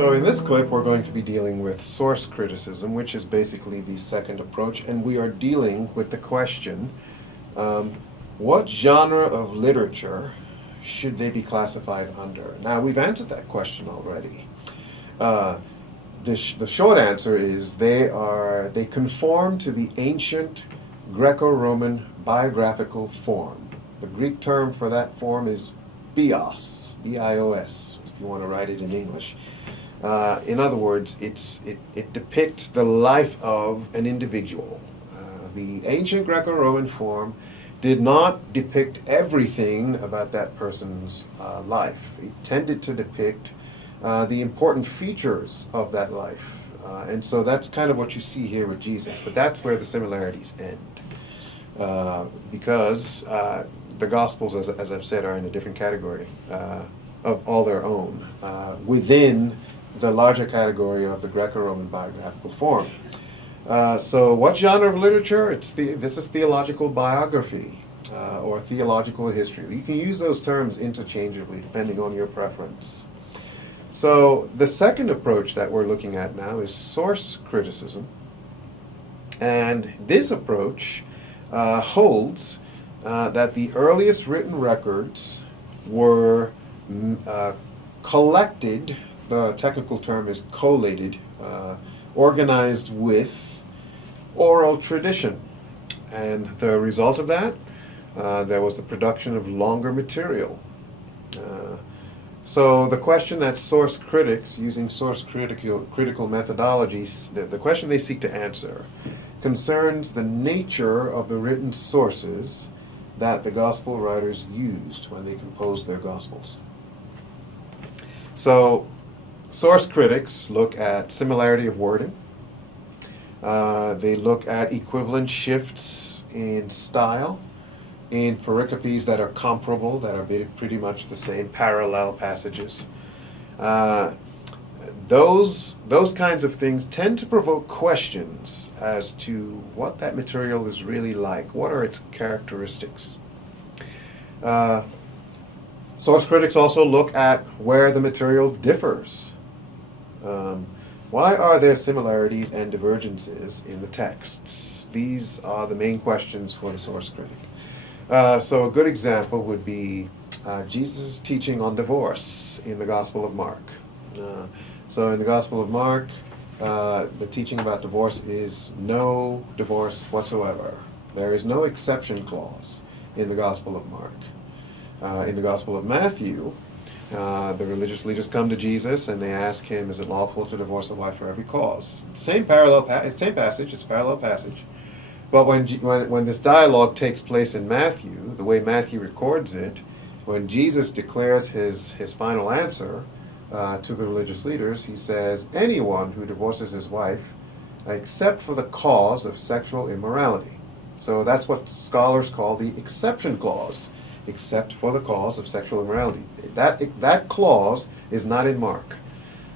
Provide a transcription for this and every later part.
So in this clip, we're going to be dealing with source criticism, which is basically the second approach, and we are dealing with the question, what genre of literature should they be classified under? Now, we've answered that question already. The short answer is they conform to the ancient Greco-Roman biographical form. The Greek term for that form is bios, B-I-O-S, if you want to write it in English. In other words, it depicts the life of an individual. The ancient Greco-Roman form did not depict everything about that person's life. It tended to depict the important features of that life. And so that's kind of what you see here with Jesus. But that's where the similarities end. Because the Gospels, as I've said, are in a different category of all their own, within the larger category of the Greco-Roman biographical form. So what genre of literature? This is theological biography or theological history. You can use those terms interchangeably depending on your preference. So the second approach that we're looking at now is source criticism. And this approach holds that the earliest written records were collected, the technical term is collated, organized with oral tradition. And the result of that, there was the production of longer material. So the question that source critics, using source critical methodologies, the question they seek to answer concerns the nature of the written sources that the gospel writers used when they composed their gospels. So source critics look at similarity of wording. They look at equivalent shifts in style, in pericopes that are comparable, that are pretty much the same, parallel passages. Those kinds of things tend to provoke questions as to what that material is really like. What are its characteristics? Source critics also look at where the material differs. Why are there similarities and divergences in the texts? These are the main questions for the source critic. So a good example would be Jesus' teaching on divorce in the Gospel of Mark. So in the Gospel of Mark, the teaching about divorce is no divorce whatsoever. There is no exception clause in the Gospel of Mark. In the Gospel of Matthew, the religious leaders come to Jesus and they ask him, is it lawful to divorce a wife for every cause? Same passage, it's a parallel passage. But when this dialogue takes place in Matthew, the way Matthew records it, when Jesus declares his final answer to the religious leaders, he says, anyone who divorces his wife, except for the cause of sexual immorality. So that's what scholars call the exception clause, except for the cause of sexual immorality. That clause is not in Mark.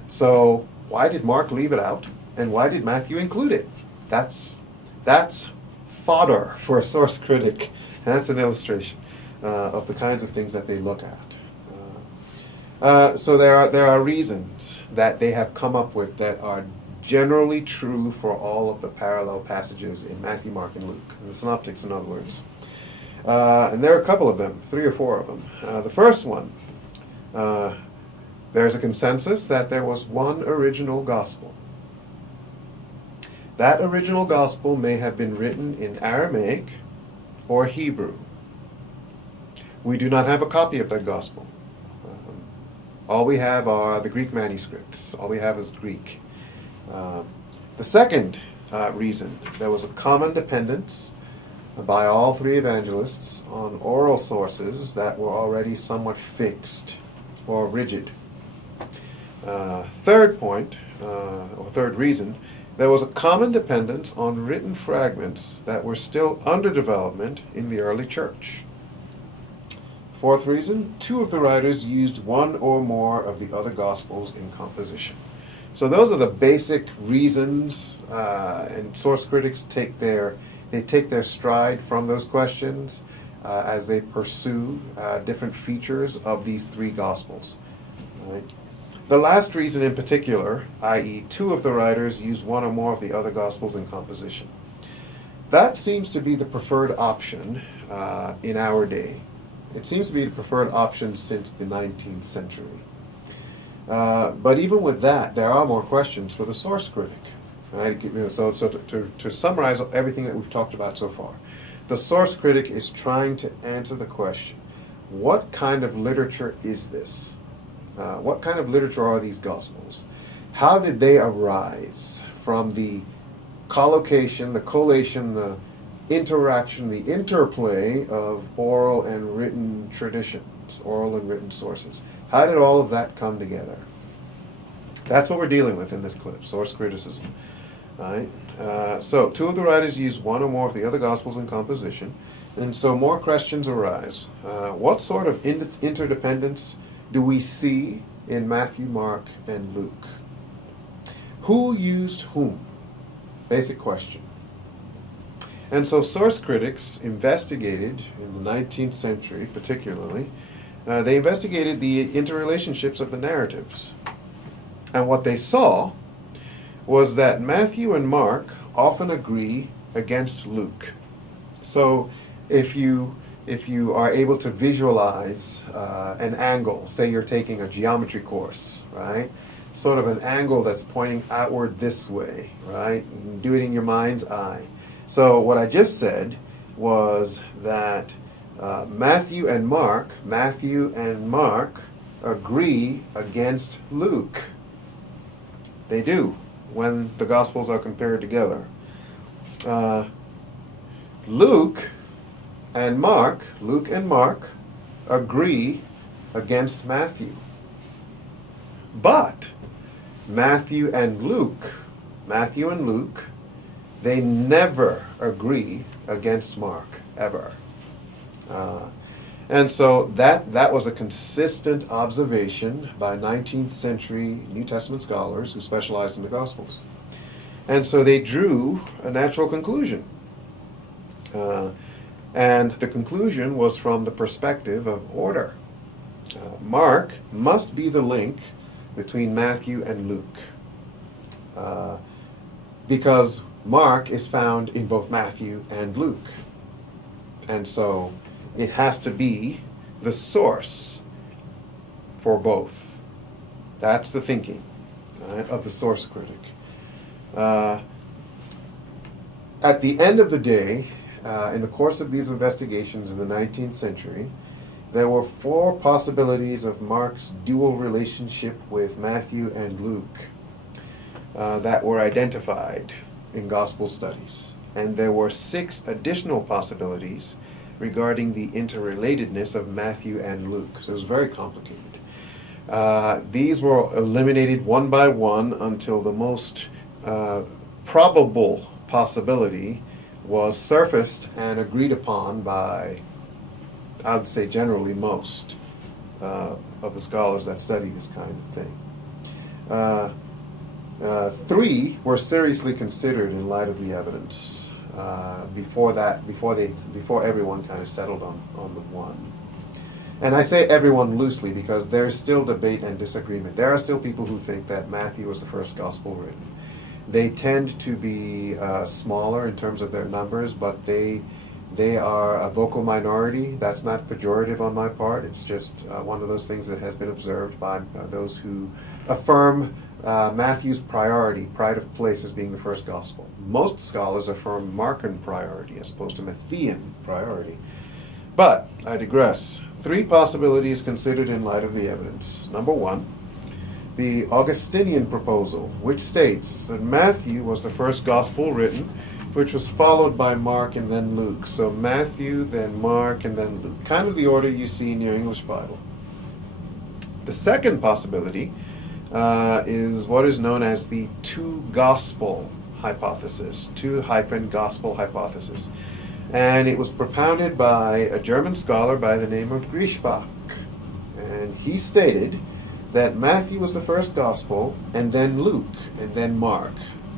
So why did Mark leave it out, and why did Matthew include it? That's fodder for a source critic. That's an illustration of the kinds of things that they look at. So there are reasons that they have come up with that are generally true for all of the parallel passages in Matthew, Mark, and Luke, and the synoptics, in other words. And there are a couple of them, 3 or 4 of them. The first one, there's a consensus that there was one original gospel. That original gospel may have been written in Aramaic or Hebrew. We do not have a copy of that gospel. All we have are the Greek manuscripts. All we have is Greek. The second reason, there was a common dependence by all 3 evangelists on oral sources that were already somewhat fixed or rigid. Third point, or third reason, there was a common dependence on written fragments that were still under development in the early church. Fourth reason, 2 of the writers used one or more of the other Gospels in composition. So those are the basic reasons, and source critics take their stride from those questions as they pursue different features of these 3 Gospels. Right? The last reason in particular, i.e., two of the writers use one or more of the other Gospels in composition. That seems to be the preferred option in our day. It seems to be the preferred option since the 19th century. But even with that, there are more questions for the source critic. Right? So to summarize everything that we've talked about so far, the source critic is trying to answer the question, what kind of literature is this? What kind of literature are these Gospels? How did they arise from the collocation, the collation, the interaction, the interplay of oral and written traditions, oral and written sources? How did all of that come together? That's what we're dealing with in this clip, source criticism. Right? So two of the writers use one or more of the other Gospels in composition, and so more questions arise. What sort of interdependence do we see in Matthew, Mark, and Luke? Who used whom? Basic question. And so source critics investigated, in the 19th century particularly, they investigated the interrelationships of the narratives. And what they saw was that Matthew and Mark often agree against Luke. So if you are able to visualize an angle, say you're taking a geometry course, right? Sort of an angle that's pointing outward this way, right? Do it in your mind's eye. So what I just said was that Matthew and Mark agree against Luke. They do when the Gospels are compared together. Luke and Mark agree against Matthew. But Matthew and Luke, they never agree against Mark, ever. And so that was a consistent observation by 19th century New Testament scholars who specialized in the Gospels. And so they drew a natural conclusion. And the conclusion was from the perspective of order. Mark must be the link between Matthew and Luke, because Mark is found in both Matthew and Luke. And so it has to be the source for both. That's the thinking of the source critic. At the end of the day, in the course of these investigations in the 19th century, there were 4 possibilities of Mark's dual relationship with Matthew and Luke that were identified in gospel studies. And there were 6 additional possibilities regarding the interrelatedness of Matthew and Luke. So it was very complicated. These were eliminated one by one until the most probable possibility was surfaced and agreed upon by, I would say, generally most of the scholars that study this kind of thing. 3 were seriously considered in light of the evidence. Before everyone kind of settled on the one. And I say everyone loosely because there's still debate and disagreement. There are still people who think that Matthew was the first gospel written. They tend to be smaller in terms of their numbers, but they are a vocal minority. That's not pejorative on my part. It's just one of those things that has been observed by those who affirm Matthew's priority, pride of place, as being the first gospel. Most scholars affirm Markan priority as opposed to Matthean priority. But I digress. 3 possibilities considered in light of the evidence. Number 1, the Augustinian proposal, which states that Matthew was the first gospel written, which was followed by Mark and then Luke. So Matthew, then Mark, and then Luke. Kind of the order you see in your English Bible. The second possibility is what is known as the two-gospel hypothesis, two-gospel hypothesis. And it was propounded by a German scholar by the name of Griesbach. And he stated that Matthew was the first gospel, and then Luke, and then Mark.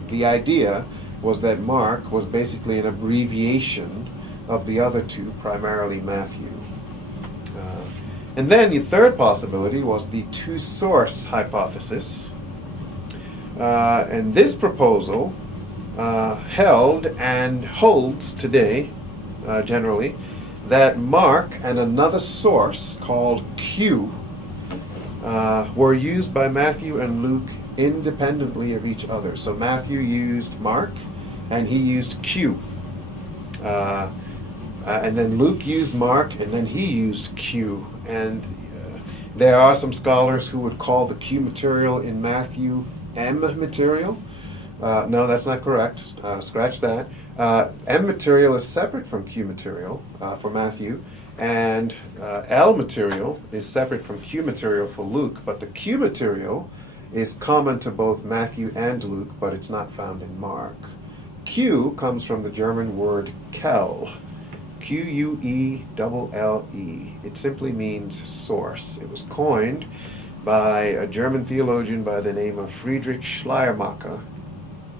The idea was that Mark was basically an abbreviation of the other 2, primarily Matthew. And then the third possibility was the two-source hypothesis. And this proposal held and holds today, generally, that Mark and another source called Q were used by Matthew and Luke independently of each other. So Matthew used Mark and he used Q. And then Luke used Mark and then he used Q. And there are some scholars who would call the Q material in Matthew M material. No, that's not correct. Scratch that. M material is separate from Q material for Matthew, and L material is separate from Q material for Luke, but the Q material is common to both Matthew and Luke, but it's not found in Mark. Q comes from the German word Quelle, Quelle. It simply means source. It was coined by a German theologian by the name of Friedrich Schleiermacher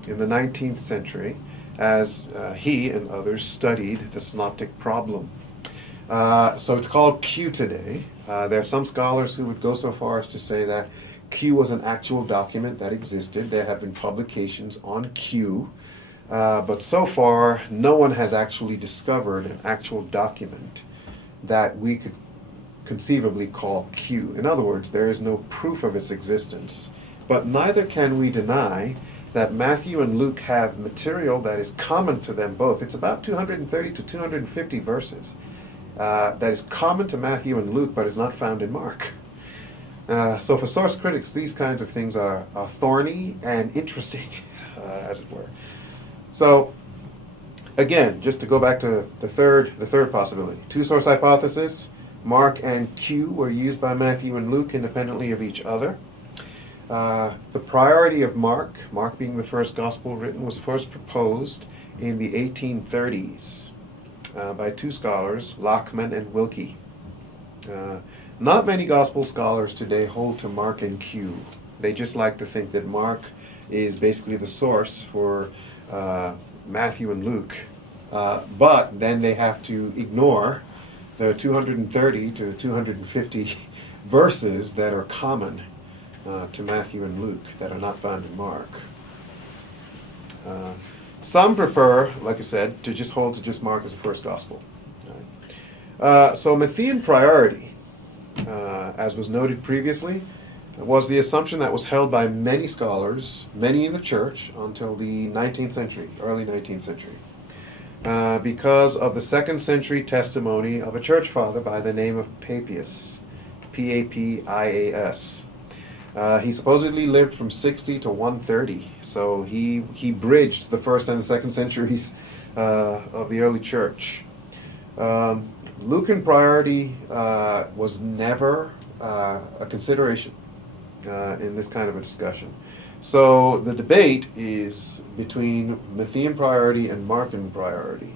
in the 19th century, as he and others studied the synoptic problem. So it's called Q today. There are some scholars who would go so far as to say that Q was an actual document that existed. There have been publications on Q, but so far no one has actually discovered an actual document that we could conceivably call Q. In other words, there is no proof of its existence, but neither can we deny that Matthew and Luke have material that is common to them both. It's about 230 to 250 verses that is common to Matthew and Luke, but is not found in Mark. So for source critics, these kinds of things are thorny and interesting, as it were. So again, just to go back to the third possibility, two-source hypothesis. Mark and Q were used by Matthew and Luke independently of each other. The priority of Mark being the first gospel written, was first proposed in the 1830s by two scholars, Lachman and Wilkie. Not many gospel scholars today hold to Mark and Q. They just like to think that Mark is basically the source for Matthew and Luke. But then they have to ignore the 230 to 250 verses that are common to Matthew and Luke that are not found in Mark. Some prefer, like I said, to just hold to just Mark as the first gospel. So Matthean priority, as was noted previously, was the assumption that was held by many scholars, many in the church, until the 19th century, early 19th century, because of the 2nd century testimony of a church father by the name of Papias, Papias. He supposedly lived from 60 to 130, so he bridged the 1st and the 2nd centuries of the early church. Lucan priority was never a consideration in this kind of a discussion. So the debate is between Matthean priority and Markan priority.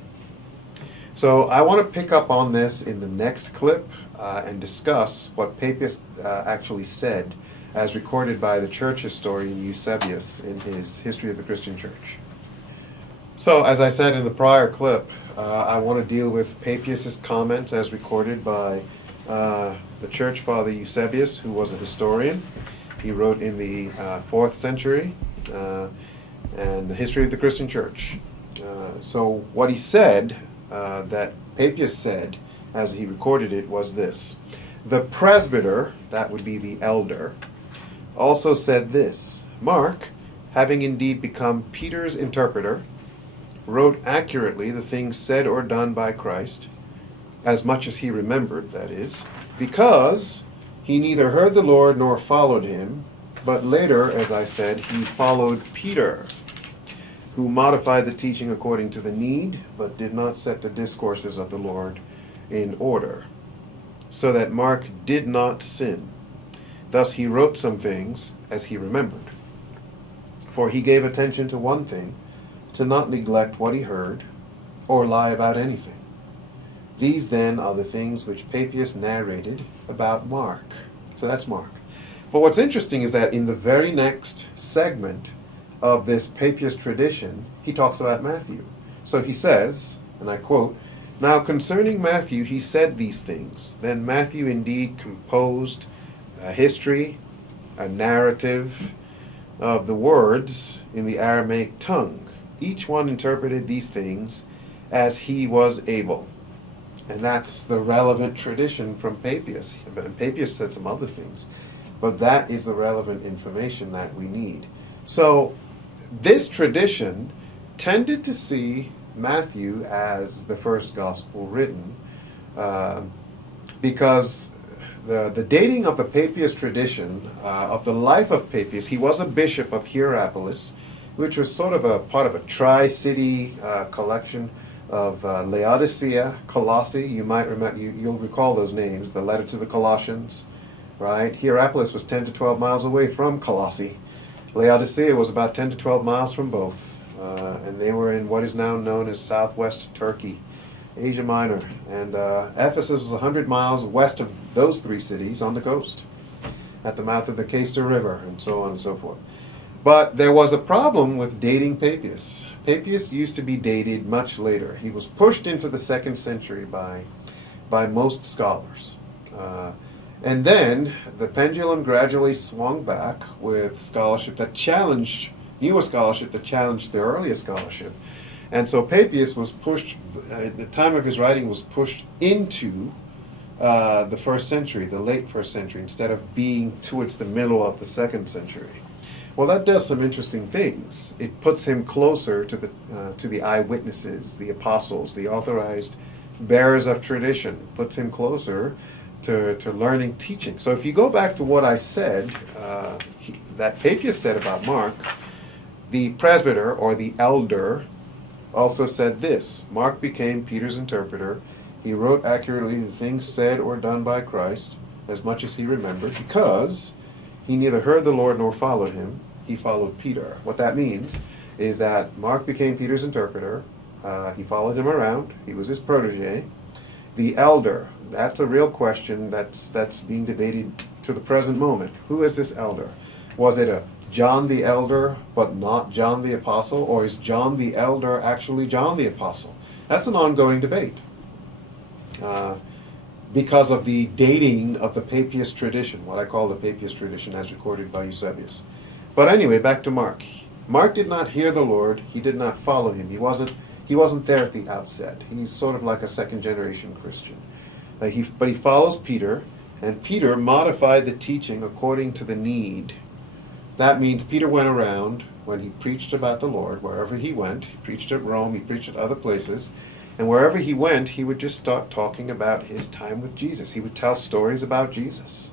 So I want to pick up on this in the next clip and discuss what Papias actually said as recorded by the church historian Eusebius in his History of the Christian Church. So as I said in the prior clip, I want to deal with Papias' comments as recorded by the church father Eusebius, who was a historian. He wrote in the 4th century and the History of the Christian Church. So what he said, that Papias said as he recorded it, was this: the presbyter, that would be the elder, also said this: Mark, having indeed become Peter's interpreter, wrote accurately the things said or done by Christ, as much as he remembered, that is, because he neither heard the Lord nor followed him, but later, as I said, he followed Peter, who modified the teaching according to the need, but did not set the discourses of the Lord in order, so that Mark did not sin. Thus he wrote some things as he remembered. For he gave attention to one thing, to not neglect what he heard, or lie about anything. These then are the things which Papias narrated about Mark. So that's Mark. But what's interesting is that in the very next segment of this Papias tradition, he talks about Matthew. So he says, and I quote, Now concerning Matthew, he said these things. Then Matthew indeed composed a history, a narrative of the words in the Aramaic tongue. Each one interpreted these things as he was able. And that's the relevant tradition from Papias. But Papias said some other things, but that is the relevant information that we need. So this tradition tended to see Matthew as the first gospel written, because the dating of the Papias tradition, of the life of Papias, he was a bishop of Hierapolis, which was sort of a part of a tri-city collection of Laodicea, Colossae. You might remember, you'll recall those names, the letter to the Colossians, right? Hierapolis was 10 to 12 miles away from Colossae. Laodicea was about 10 to 12 miles from both. And they were in what is now known as southwest Turkey, Asia Minor. And Ephesus was 100 miles west of those three cities on the coast, at the mouth of the Cayster River, and so on and so forth. But there was a problem with dating Papias. Papias used to be dated much later. He was pushed into the 2nd century by most scholars. And then the pendulum gradually swung back with scholarship that challenged, newer scholarship that challenged the earlier scholarship. And so Papias was pushed, at the time of his writing, was pushed into the 1st century, the late 1st century, instead of being towards the middle of the 2nd century. Well, that does some interesting things. It puts him closer to the eyewitnesses, the apostles, the authorized bearers of tradition. Puts him closer to learning teaching. So if you go back to what I said, that Papias said about Mark, the presbyter or the elder also said this: Mark became Peter's interpreter. He wrote accurately the things said or done by Christ, as much as he remembered, because he neither heard the Lord nor followed him. He followed Peter. What that means is that Mark became Peter's interpreter. He followed him around. He was his protege. The elder, that's a real question that's being debated to the present moment. Who is this elder? Was it a John the Elder, but not John the Apostle? Or is John the Elder actually John the Apostle? That's an ongoing debate. Because of the dating of the Papias tradition, what I call the Papias tradition as recorded by Eusebius. But anyway, back to Mark. Mark did not hear the Lord. He did not follow him. He wasn't there at the outset. He's sort of like a 2nd generation Christian. But he follows Peter, and Peter modified the teaching according to the need. That means Peter went around when he preached about the Lord, wherever he went. He preached at Rome, he preached at other places. And wherever he went, he would just start talking about his time with Jesus. He would tell stories about Jesus.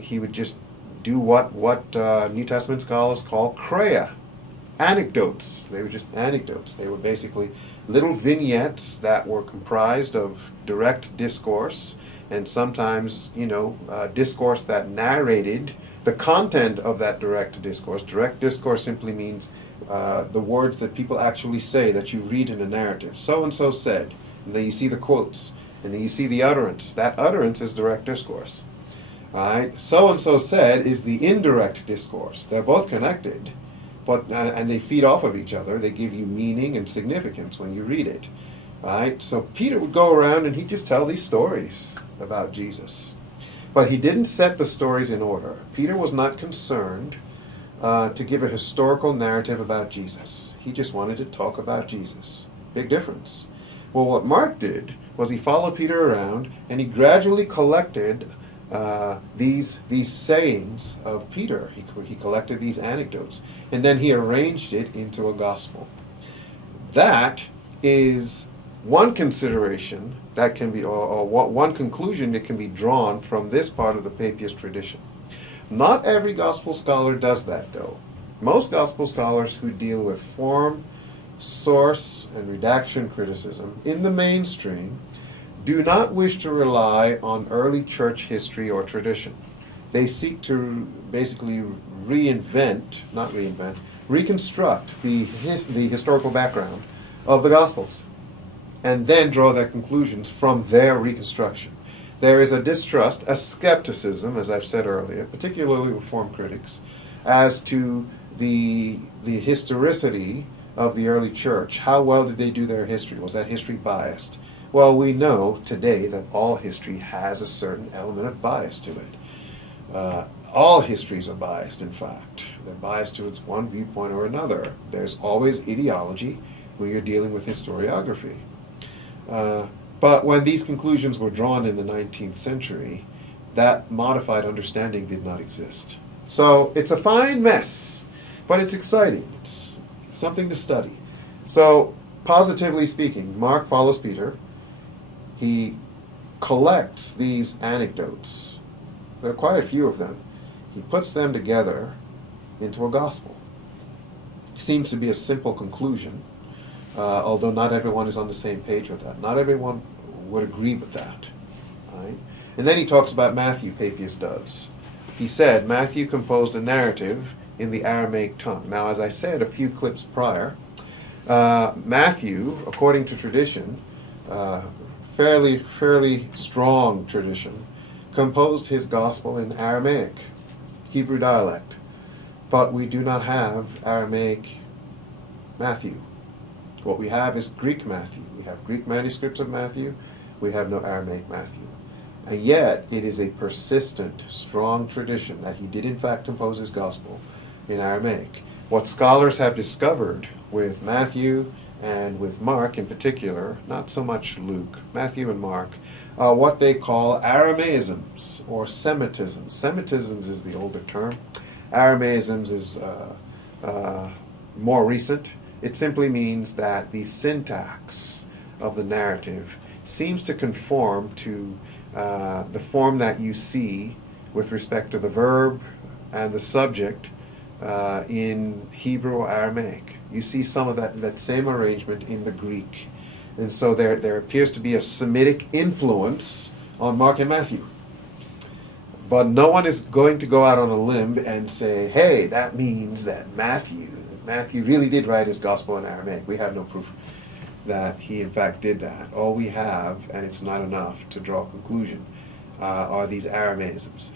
He would just do what New Testament scholars call creia, anecdotes. They were just anecdotes. They were basically little vignettes that were comprised of direct discourse, and sometimes, discourse that narrated the content of that direct discourse. Direct discourse simply means the words that people actually say, that you read in a narrative. So-and-so said, and then you see the quotes, and then you see the utterance. That utterance is direct discourse. All right? So-and-so said is the indirect discourse. They're both connected, but and they feed off of each other. They give you meaning and significance when you read it. Right? So Peter would go around and he'd just tell these stories about Jesus. But he didn't set the stories in order. Peter was not concerned to give a historical narrative about Jesus. He just wanted to talk about Jesus. Big difference. Well, what Mark did was he followed Peter around and he gradually collected these sayings of Peter. He collected these anecdotes, and then he arranged it into a gospel. That is one consideration that can be, or one conclusion that can be drawn from this part of the Papias tradition. Not every gospel scholar does that, though. Most gospel scholars who deal with form, source, and redaction criticism in the mainstream do not wish to rely on early church history or tradition. They seek to basically reconstruct the historical background of the Gospels, and then draw their conclusions from their reconstruction. There is a distrust, a skepticism, as I've said earlier, particularly Reformed critics, as to the historicity of the early church. How well did they do their history? Was that history biased? Well, we know today that all history has a certain element of bias to it. All histories are biased, in fact. They're biased towards one viewpoint or another. There's always ideology when you're dealing with historiography. But when these conclusions were drawn in the 19th century, that modified understanding did not exist. So it's a fine mess, but it's exciting. It's something to study. So, positively speaking, Mark follows Peter. He collects these anecdotes. There are quite a few of them. He puts them together into a gospel. Seems to be a simple conclusion, although not everyone is on the same page with that. Not everyone would agree with that. Right? And then he talks about Matthew, Papias does. He said, Matthew composed a narrative in the Aramaic tongue. Now, as I said a few clips prior, Matthew, according to tradition, fairly strong tradition, composed his gospel in Aramaic, Hebrew dialect. But we do not have Aramaic Matthew. What we have is Greek Matthew. We have Greek manuscripts of Matthew. We have no Aramaic Matthew. And yet, it is a persistent, strong tradition that he did in fact compose his gospel in Aramaic. What scholars have discovered with Matthew and with Mark in particular, not so much Luke, Matthew and Mark, are what they call Aramaisms or Semitisms. Semitisms is the older term. Aramaisms is more recent. It simply means that the syntax of the narrative seems to conform to the form that you see with respect to the verb and the subject in Hebrew or Aramaic. You see some of that same arrangement in the Greek. And so there appears to be a Semitic influence on Mark and Matthew. But no one is going to go out on a limb and say, hey, that means that Matthew really did write his gospel in Aramaic. We have no proof that he in fact did that. All we have, and it's not enough to draw a conclusion, are these Aramaisms.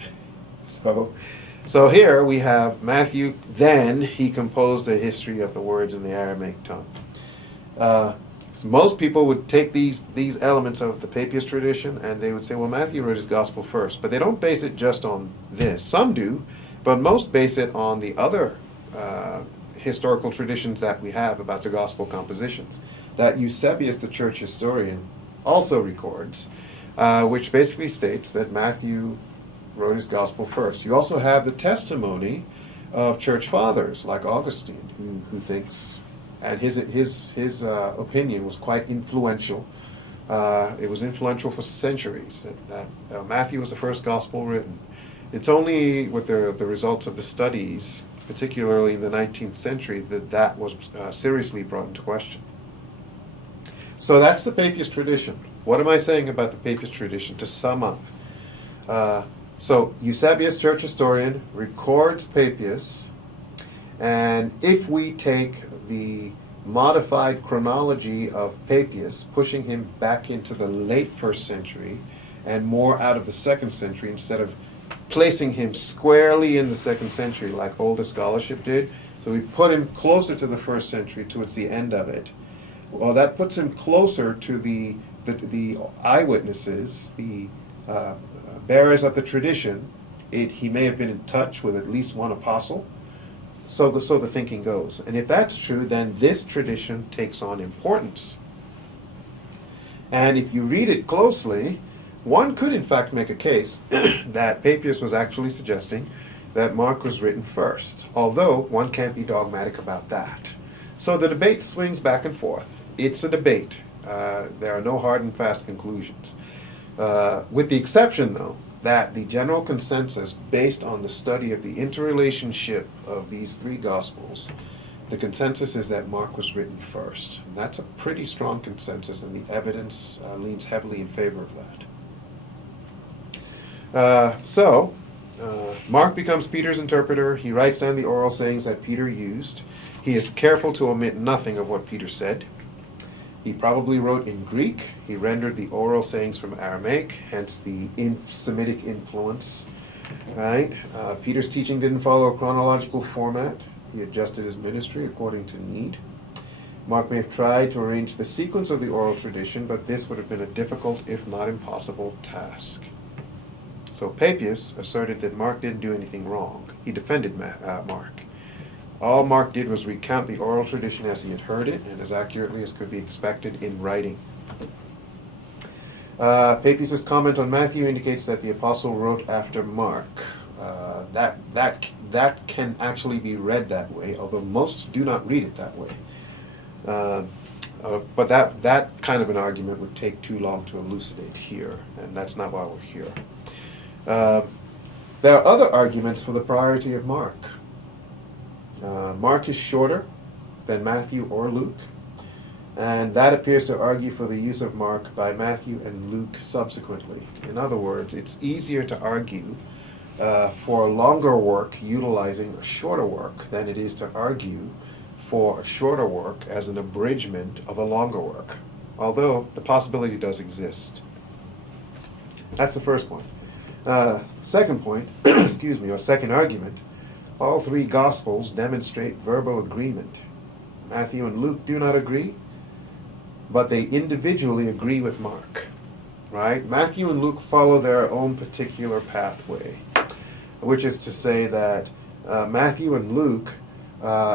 So here we have Matthew, then he composed a history of the words in the Aramaic tongue. So most people would take these elements of the Papias tradition and they would say, well, Matthew wrote his gospel first. But they don't base it just on this. Some do, but most base it on the other historical traditions that we have about the gospel compositions that Eusebius, the church historian, also records, which basically states that Matthew wrote his gospel first. You also have the testimony of church fathers like Augustine, who thinks, and his opinion was quite influential. It was influential for centuries. That Matthew was the first gospel written. It's only with the results of the studies, particularly in the 19th century, that was seriously brought into question. So that's the Papias tradition. What am I saying about the Papias tradition? To sum up, so Eusebius, church historian, records Papias, and if we take the modified chronology of Papias, pushing him back into the late 1st century and more out of the 2nd century, instead of placing him squarely in the 2nd century like older scholarship did, so we put him closer to the 1st century, towards the end of it. Well, that puts him closer to the eyewitnesses, the bearers of the tradition. He may have been in touch with at least one apostle. So the thinking goes. And if that's true, then this tradition takes on importance. And if you read it closely, one could in fact make a case that Papias was actually suggesting that Mark was written first, although one can't be dogmatic about that. So the debate swings back and forth. It's a debate. There are no hard and fast conclusions. With the exception, though, that the general consensus based on the study of the interrelationship of these three Gospels, the consensus is that Mark was written first. And that's a pretty strong consensus, and the evidence leans heavily in favor of that. Mark becomes Peter's interpreter. He writes down the oral sayings that Peter used. He is careful to omit nothing of what Peter said. He probably wrote in Greek. He rendered the oral sayings from Aramaic, hence the Semitic influence. Right? Peter's teaching didn't follow a chronological format. He adjusted his ministry according to need. Mark may have tried to arrange the sequence of the oral tradition, but this would have been a difficult, if not impossible, task. So Papias asserted that Mark didn't do anything wrong. He defended Mark. All Mark did was recount the oral tradition as he had heard it, and as accurately as could be expected in writing. Papias' comment on Matthew indicates that the apostle wrote after Mark. That can actually be read that way, although most do not read it that way. But that kind of an argument would take too long to elucidate here, and that's not why we're here. There are other arguments for the priority of Mark. Mark is shorter than Matthew or Luke, and that appears to argue for the use of Mark by Matthew and Luke subsequently. In other words, it's easier to argue for a longer work utilizing a shorter work than it is to argue for a shorter work as an abridgment of a longer work, although the possibility does exist. That's the first point. Second point, excuse me, or second argument, all three Gospels demonstrate verbal agreement. Matthew and Luke do not agree, but they individually agree with Mark, right? Matthew and Luke follow their own particular pathway, which is to say that Matthew and Luke,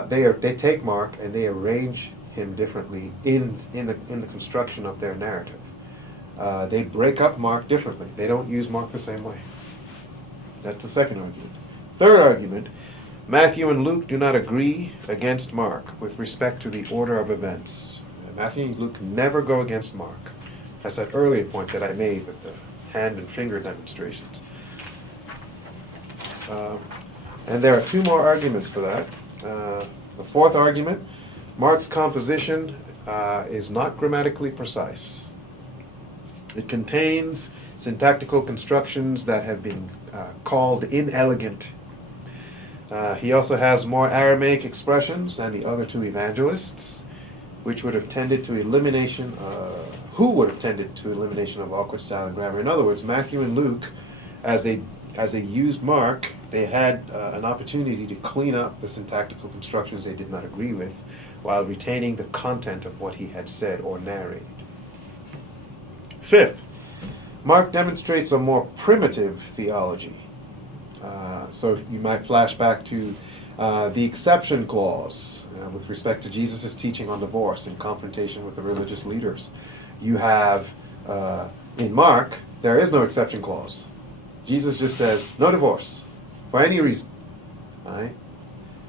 they take Mark and they arrange him differently in the construction of their narrative. They break up Mark differently. They don't use Mark the same way. That's the second argument. Third argument, Matthew and Luke do not agree against Mark with respect to the order of events. Matthew and Luke never go against Mark. That's that earlier point that I made with the hand and finger demonstrations. And there are two more arguments for that. The fourth argument, Mark's composition is not grammatically precise. It contains syntactical constructions that have been called inelegant. He also has more Aramaic expressions than the other two evangelists, which would have tended to elimination of awkward style and grammar. In other words, Matthew and Luke, as they used Mark, they had an opportunity to clean up the syntactical constructions they did not agree with, while retaining the content of what he had said or narrated. Fifth, Mark demonstrates a more primitive theology. So you might flash back to the exception clause with respect to Jesus' teaching on divorce in confrontation with the religious leaders. You have, in Mark, there is no exception clause. Jesus just says, no divorce, for any reason. Right?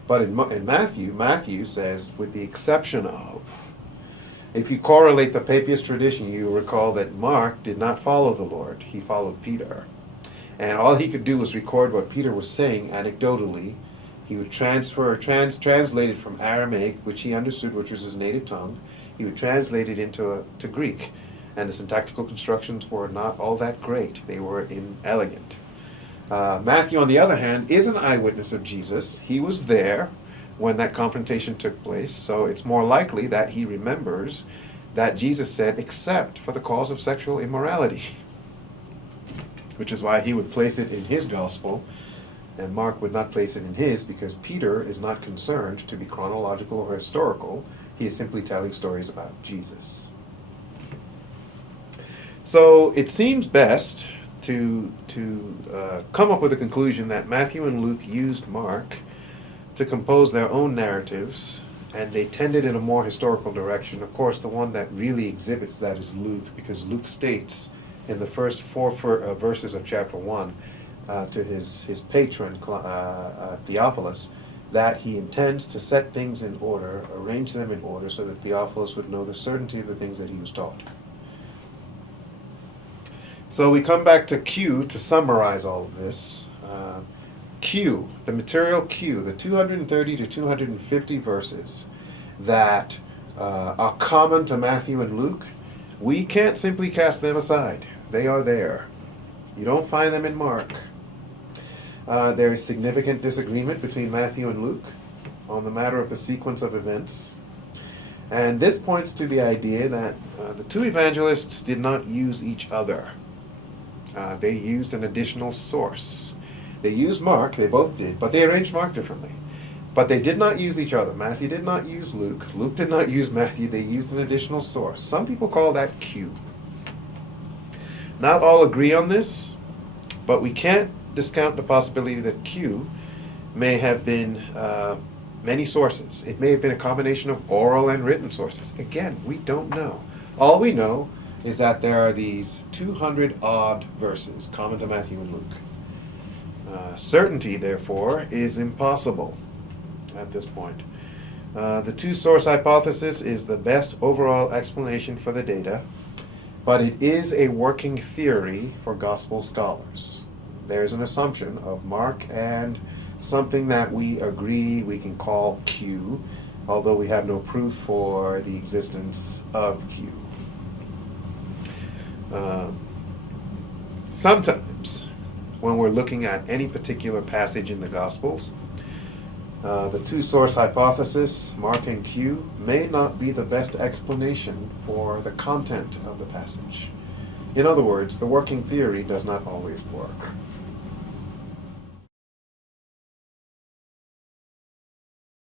But in Matthew says, with the exception of. If you correlate the Papias tradition, you recall that Mark did not follow the Lord. He followed Peter. And all he could do was record what Peter was saying anecdotally. He would translate it from Aramaic, which he understood, which was his native tongue. He would translate it to Greek. And the syntactical constructions were not all that great. They were inelegant. Matthew, on the other hand, is an eyewitness of Jesus. He was there when that confrontation took place, so it's more likely that he remembers that Jesus said, except for the cause of sexual immorality, which is why he would place it in his gospel, and Mark would not place it in his, because Peter is not concerned to be chronological or historical. He is simply telling stories about Jesus. So it seems best to come up with a conclusion that Matthew and Luke used Mark to compose their own narratives, and they tended in a more historical direction. Of course, the one that really exhibits that is Luke, because Luke states in the first four verses of chapter 1 to his patron, Theophilus, that he intends to set things in order, arrange them in order, so that Theophilus would know the certainty of the things that he was taught. So we come back to Q to summarize all of this. Q, the material Q, the 230 to 250 verses that are common to Matthew and Luke, we can't simply cast them aside. They are there. You don't find them in Mark. There is significant disagreement between Matthew and Luke on the matter of the sequence of events. And this points to the idea that the two evangelists did not use each other. They used an additional source. They used Mark, they both did, but they arranged Mark differently. But they did not use each other. Matthew did not use Luke. Luke did not use Matthew. They used an additional source. Some people call that Q. Not all agree on this, but we can't discount the possibility that Q may have been many sources. It may have been a combination of oral and written sources. Again, we don't know. All we know is that there are these 200 odd verses common to Matthew and Luke. Certainty, therefore, is impossible at this point. The two-source hypothesis is the best overall explanation for the data, but it is a working theory for gospel scholars. There's an assumption of Mark and something that we agree we can call Q, although we have no proof for the existence of Q. Sometimes, when we're looking at any particular passage in the Gospels, the two-source hypothesis, Mark and Q, may not be the best explanation for the content of the passage. In other words, the working theory does not always work.